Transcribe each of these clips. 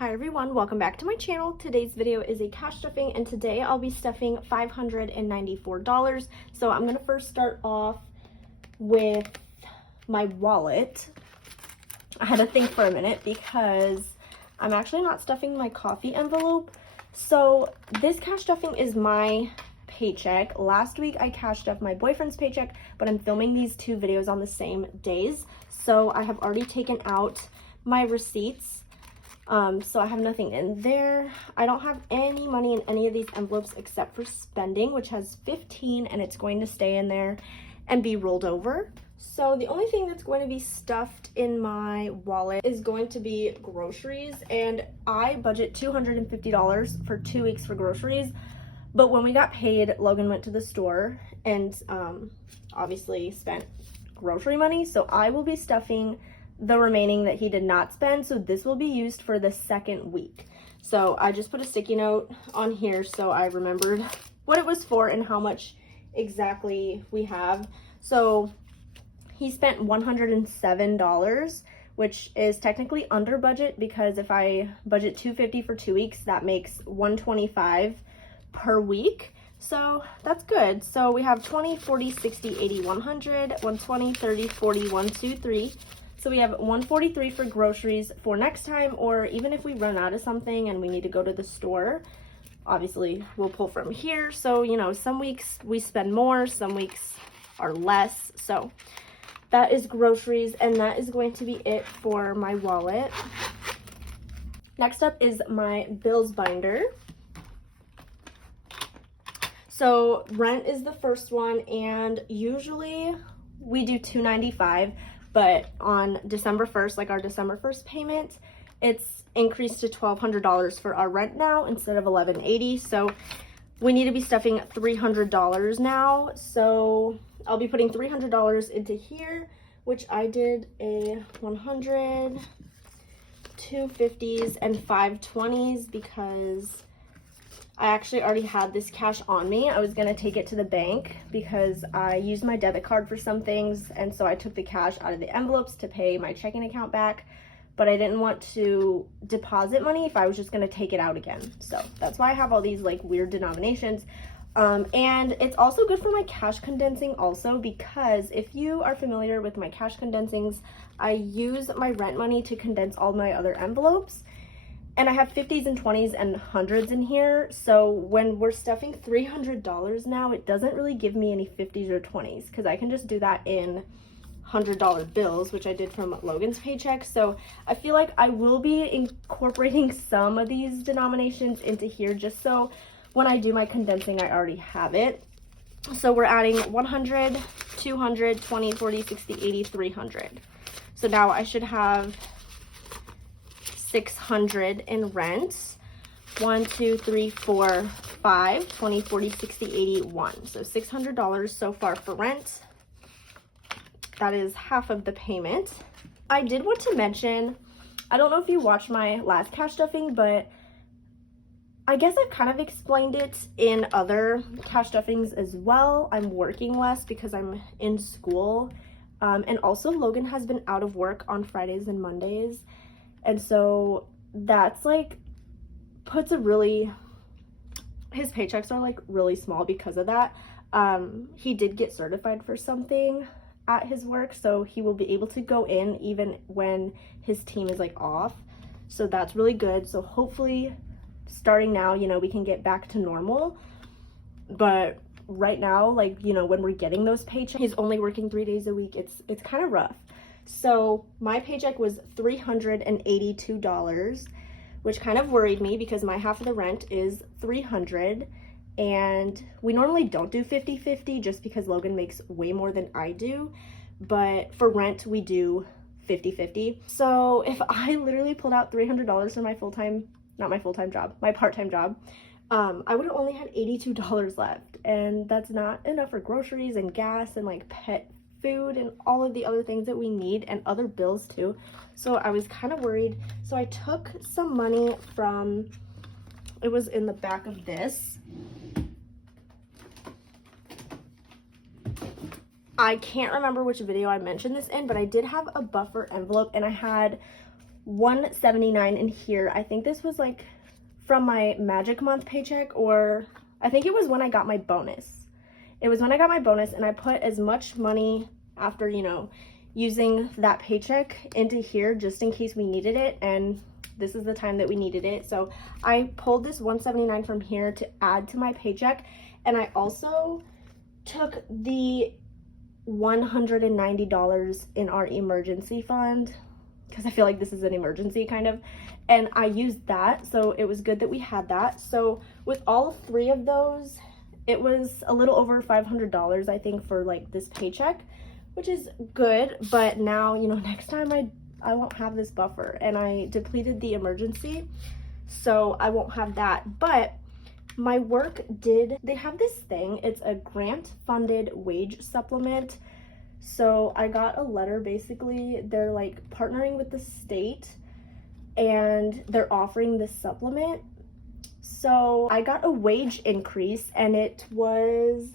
Hi everyone, welcome back to my channel. Today's video is a cash stuffing and today I'll be stuffing $594. So I'm gonna first start off with my wallet. I had to think for a minute because I'm actually not stuffing my coffee envelope. So this cash stuffing is my paycheck. Last week I cash stuffed my boyfriend's paycheck, but I'm filming these two videos on the same days. So I have already taken out my receipts. So I have nothing in there. I don't have any money in any of these envelopes except for spending, which has 15 and it's going to stay in there and be rolled over. So the only thing that's going to be stuffed in my wallet is going to be groceries, and I budget $250 for 2 weeks for groceries. But when we got paid, Logan went to the store and obviously spent grocery money. So I will be stuffing the remaining that he did not spend. So this will be used for the second week. So I just put a sticky note on here so I remembered what it was for and how much exactly we have. So he spent $107, which is technically under budget because if I budget $250 for 2 weeks, that makes $125 per week. So that's good. So we have 20, 40, 60, 80, 100, 120, 30, 40, 1, 2, 3. So we have 143 for groceries for next time, or even if we run out of something and we need to go to the store, obviously we'll pull from here. So, you know, some weeks we spend more, some weeks are less. So that is groceries, and that is going to be it for my wallet. Next up is my bills binder. So rent is the first one, and usually we do $295. But on December 1st, like our December 1st payment, it's increased to $1,200 for our rent now instead of $1,180. So we need to be stuffing $300 now. So I'll be putting $300 into here, which I did a 100, 250s, and 520s because I actually already had this cash on me. I was gonna take it to the bank because I used my debit card for some things, and so I took the cash out of the envelopes to pay my checking account back, but I didn't want to deposit money if I was just gonna take it out again. So that's why I have all these like weird denominations. And it's also good for my cash condensing also, because if you are familiar with my cash condensings, I use my rent money to condense all my other envelopes. And I have 50s and 20s and 100s in here. So when we're stuffing $300 now, it doesn't really give me any 50s or 20s because I can just do that in $100 bills, which I did from Logan's paycheck. So I feel like I will be incorporating some of these denominations into here just so when I do my condensing, I already have it. So we're adding 100, 200, 20, 40, 60, 80, 300. So now I should have 600 in rent. 1, 2, 3, 4, 5, 20, 40, 60, 80, 1. So $600 so far for rent. That is half of the payment. I did want to mention, I don't know if you watched my last cash stuffing, but I guess I've kind of explained it in other cash stuffings as well. I'm working less because I'm in school. And also Logan has been out of work on Fridays and Mondays. And so that's like puts a really, his paychecks are like really small because of that. He did get certified for something at his work, so he will be able to go in even when his team is like off. So that's really good. So hopefully starting now, you know, we can get back to normal. But right now, like, you know, when we're getting those paychecks, he's only working 3 days a week. It's kind of rough. So my paycheck was $382, which kind of worried me because my half of the rent is $300, and we normally don't do 50-50 just because Logan makes way more than I do, but for rent we do 50-50. So if I literally pulled out $300 for my my part-time job, I would have only had $82 left, and that's not enough for groceries and gas and like pet food and all of the other things that we need and other bills too. So I was kind of worried. So I took some money from, it was in the back of this. I can't remember which video I mentioned this in, but I did have a buffer envelope and I had $179 in here. I think this was like from my Magic Month paycheck, or I think it was when I got my bonus. It was when I got my bonus, and I put as much money after, you know, using that paycheck into here just in case we needed it, and this is the time that we needed it. So I pulled this $179 from here to add to my paycheck, and I also took the $190 in our emergency fund, because I feel like this is an emergency kind of, and I used that, so it was good that we had that. So with all three of those, it was a little over $500, I think, for like this paycheck, which is good. But now, you know, next time I won't have this buffer, and I depleted the emergency, so I won't have that. But my work they have this thing, it's a grant funded wage supplement. So I got a letter, basically they're like partnering with the state and they're offering this supplement. So I got a wage increase, and it was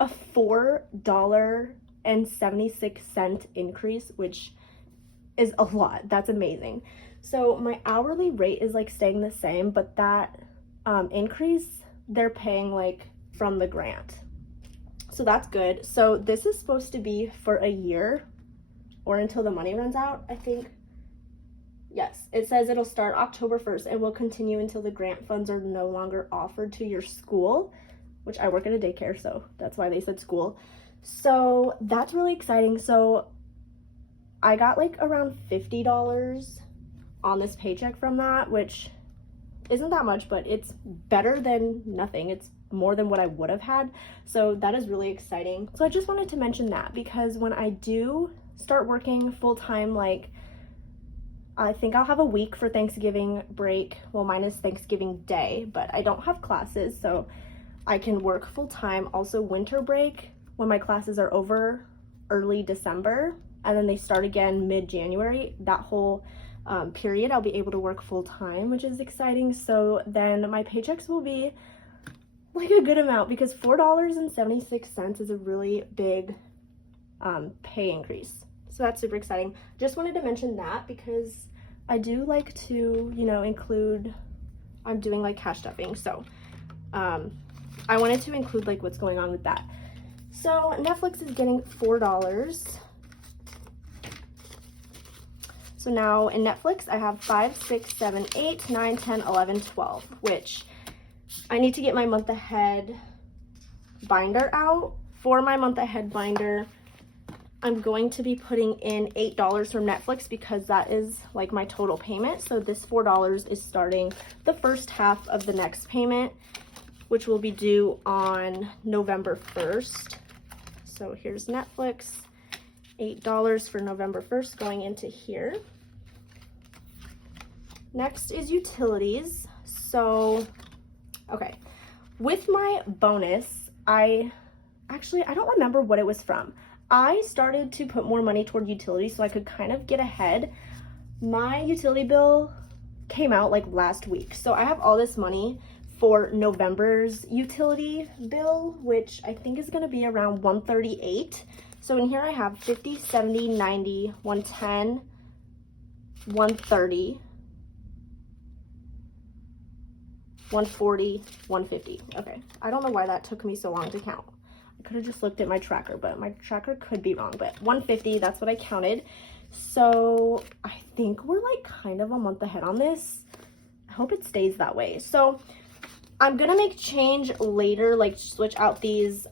a $4.76 increase, which is a lot. That's amazing. So my hourly rate is like staying the same, but that increase they're paying like from the grant, so that's good. So this is supposed to be for a year, or until the money runs out, I think. Yes, it says it'll start October 1st and will continue until the grant funds are no longer offered to your school, which I work at a daycare, so that's why they said school. So that's really exciting. So I got like around $50 on this paycheck from that, which isn't that much, but it's better than nothing. It's more than what I would have had. So that is really exciting. So I just wanted to mention that, because when I do start working full-time, like I think I'll have a week for Thanksgiving break, well, minus Thanksgiving Day, but I don't have classes, so I can work full-time. Also winter break, when my classes are over early December, and then they start again mid-January, that whole period I'll be able to work full-time, which is exciting. So then my paychecks will be like a good amount, because $4.76 is a really big pay increase. So that's super exciting. Just wanted to mention that, because I do like to, you know, include, I'm doing like cash stuffing, so I wanted to include like what's going on with that. So Netflix is getting $4. So now in Netflix, I have 5, 6, 7, 8, 9, 10, 11, 12, which I need to get my month ahead binder out. For my month ahead binder, I'm going to be putting in $8 from Netflix, because that is like my total payment. So this $4 is starting the first half of the next payment, which will be due on November 1st. So here's Netflix. $8 for November 1st going into here. Next is utilities. So, okay, with my bonus, I don't remember what it was from. I started to put more money toward utilities so I could kind of get ahead. My utility bill came out like last week, so I have all this money for November's utility bill, which I think is going to be around $138. So in here I have 50, 70, 90, 110, 130, 140, 150. Okay, I don't know why that took me so long to count. I could have just looked at my tracker, but my tracker could be wrong. But 150, that's what I counted. So I think we're like kind of a month ahead on this. I hope it stays that way. So I'm gonna make change later, like switch out these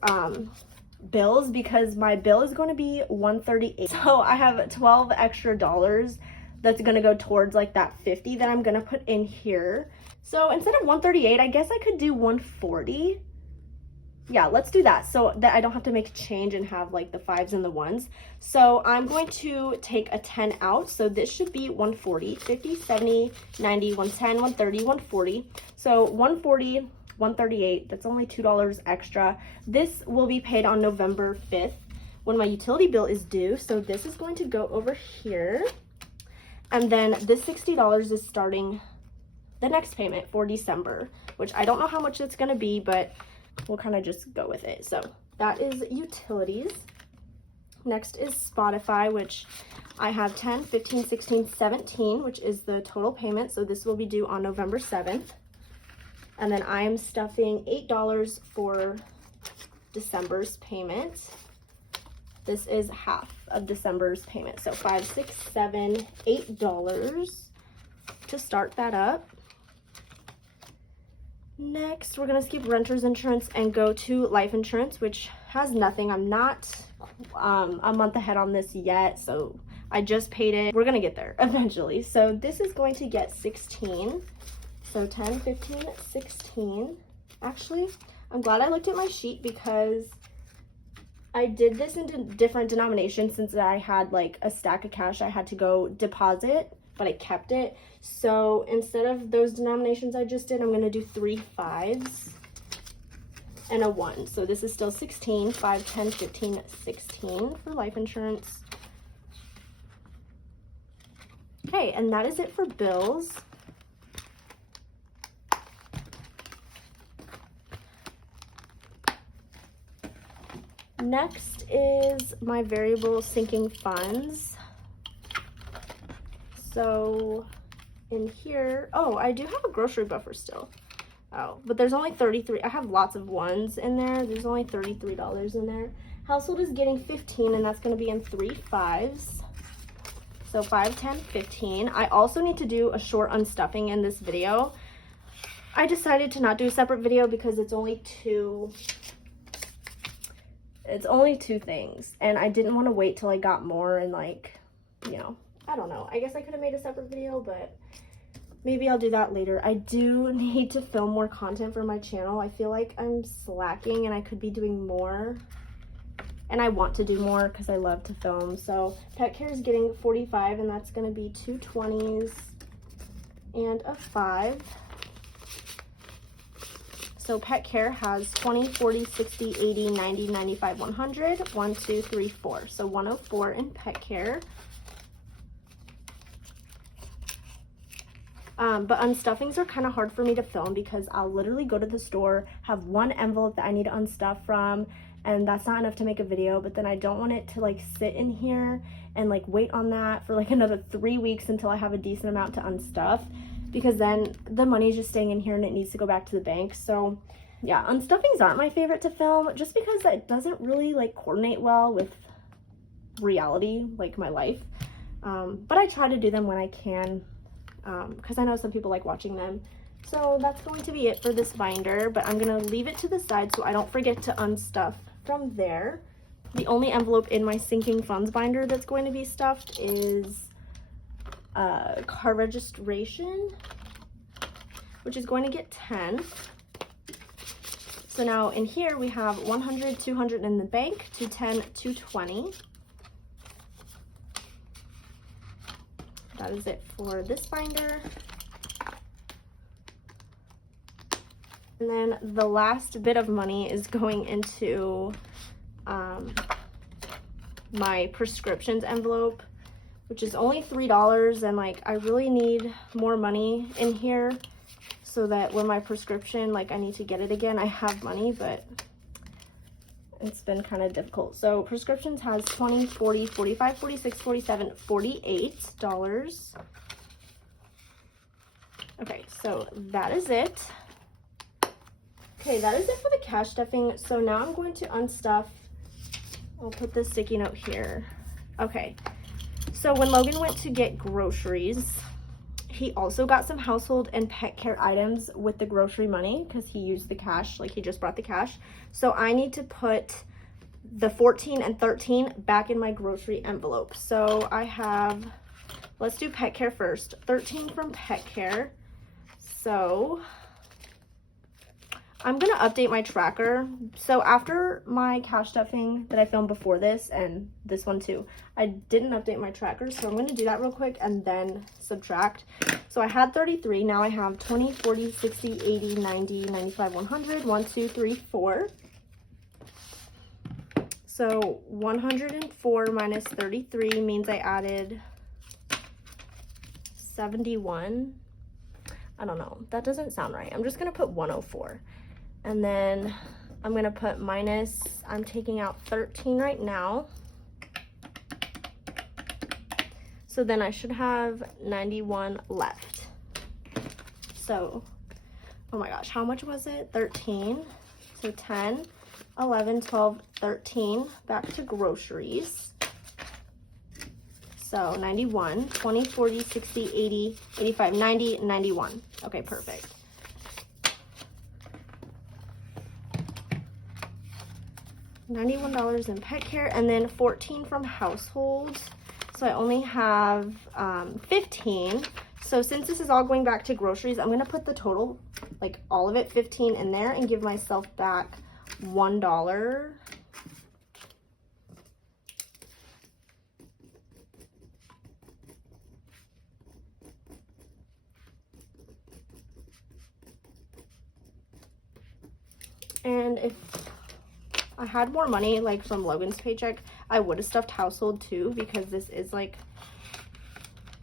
bills, because my bill is going to be $138. So I have $12 extra that's gonna go towards like that 50 that I'm gonna put in here. So instead of 138, I guess I could do 140. Yeah, let's do that, so that I don't have to make a change and have like the 5s and the 1s. So I'm going to take a 10 out. So this should be 140, 50, 70, 90, 110, 130, 140. So 140, 138, that's only $2 extra. This will be paid on November 5th when my utility bill is due. So this is going to go over here. And then this $60 is starting the next payment for December, which I don't know how much it's gonna be, but we'll kind of just go with it. So that is utilities. Next is Spotify, which I have 10, 15, 16, 17, which is the total payment. So this will be due on November 7th. And then I am stuffing $8 for December's payment. This is half of December's payment. So $5, $6, $7, $8 to start that up. Next, we're gonna skip renter's insurance and go to life insurance, which has nothing. I'm not a month ahead on this yet, so I just paid it. We're gonna get there eventually. So this is going to get 16. So 10, 15, 16. Actually, I'm glad I looked at my sheet because I did this in different denominations since I had like a stack of cash I had to go deposit, but I kept it. So instead of those denominations I just did, I'm gonna do 3 5s and a 1. So this is still 16, 5, 10, 15, 16 for life insurance. Okay, and that is it for bills. Next is my variable sinking funds. So in here, oh, I do have a grocery buffer still. Oh, but there's only 33. I have lots of ones in there. There's only $33 in there. Household is getting 15, and that's going to be in 3 5s. So 5, 10, 15. I also need to do a short unstuffing in this video. I decided to not do a separate video because it's only two things, and I didn't want to wait till I got more and, like, you know, I don't know. I guess I could have made a separate video, but maybe I'll do that later. I do need to film more content for my channel. I feel like I'm slacking and I could be doing more, and I want to do more because I love to film. So pet care is getting 45, and that's going to be 2 20s and a 5. So pet care has 20, 40, 60, 80, 90, 95, 100, 1, 2, 3, 4. So 104 in pet care. But unstuffings are kind of hard for me to film because I'll literally go to the store, have one envelope that I need to unstuff from, and that's not enough to make a video. But then I don't want it to like sit in here and like wait on that for like another 3 weeks until I have a decent amount to unstuff, because then the money is just staying in here and it needs to go back to the bank. So yeah, unstuffings aren't my favorite to film just because it doesn't really like coordinate well with reality, like my life. But I try to do them when I can, because I know some people like watching them. So that's going to be it for this binder, but I'm going to leave it to the side so I don't forget to unstuff from there. The only envelope in my sinking funds binder that's going to be stuffed is car registration, which is going to get 10. So now in here we have 100, 200 in the bank, 210, 220. That is it for this binder. And then the last bit of money is going into my prescriptions envelope, which is only $3, and like I really need more money in here so that when my prescription, like I need to get it again, I have money, but it's been kind of difficult. So prescriptions has 20, 40, 45, 46, 47, $48. Okay, so that is it. Okay, that is it for the cash stuffing. So now I'm going to unstuff. I'll put this sticky note here. Okay, so when Logan went to get groceries, he also got some household and pet care items with the grocery money because he used the cash, like he just brought the cash. So I need to put the 14 and 13 back in my grocery envelope. So I have, let's do pet care first. 13 from pet care. So I'm gonna update my tracker. So after my cash stuffing that I filmed before this, and this one too, I didn't update my tracker, so I'm gonna do that real quick and then subtract. So I had 33, now I have 20, 40, 60, 80, 90, 95, 100, 1, 2, 3, 4. So 104 minus 33 means I added 71. I don't know, that doesn't sound right. I'm just gonna put 104. And then I'm gonna put minus, I'm taking out 13 right now. So then I should have 91 left. So, oh my gosh, how much was it? 13. So 10, 11, 12, 13. Back to groceries. So 91, 20, 40, 60, 80, 85, 90, 91. Okay, perfect. $91 in pet care, and then 14 from household. So I only have 15. So since this is all going back to groceries, I'm gonna put the total, like all of it, 15 in there, and give myself back $1. And if I had more money, like from Logan's paycheck, I would have stuffed household too, because this is like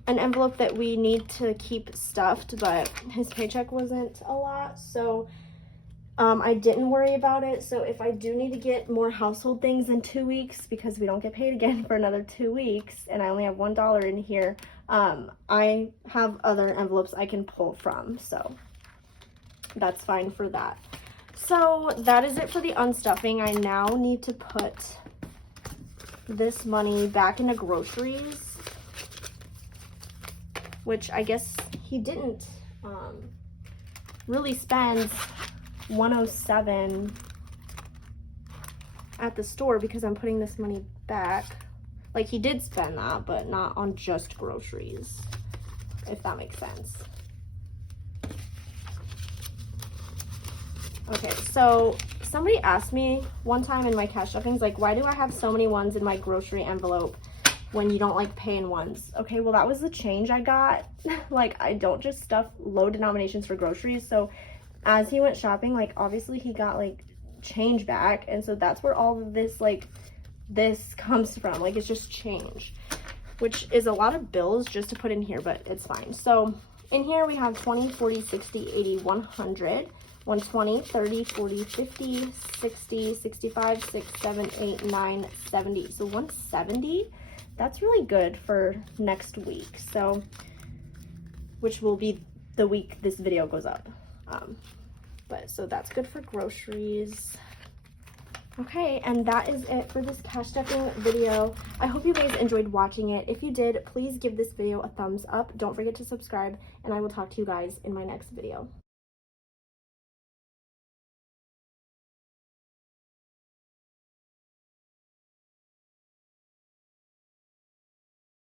an envelope that we need to keep stuffed, but his paycheck wasn't a lot, so I didn't worry about it. So if I do need to get more household things in 2 weeks, because we don't get paid again for another 2 weeks, and I only have $1 in here, I have other envelopes I can pull from, so that's fine for that. So that is it for the unstuffing. I now need to put this money back into groceries, which I guess he didn't really spend $107 at the store, because I'm putting this money back. Like, he did spend that, but not on just groceries, if that makes sense. Okay, so somebody asked me one time in my cash stuffings, like, why do I have so many ones in my grocery envelope when you don't like pay in ones? Okay, well, that was the change I got. Like, I don't just stuff low denominations for groceries. So as he went shopping, like, obviously he got like change back, and so that's where all of this, like, this comes from. Like, it's just change, which is a lot of bills just to put in here, but it's fine. So in here we have 20, 40, 60, 80, 100, 120, 30, 40, 50, 60, 65, 6, 7, 8, 9, 70. So 170, that's really good for next week. So, which will be the week this video goes up. But so that's good for groceries. Okay, and that is it for this cash stuffing video. I hope you guys enjoyed watching it. If you did, please give this video a thumbs up. Don't forget to subscribe, and I will talk to you guys in my next video.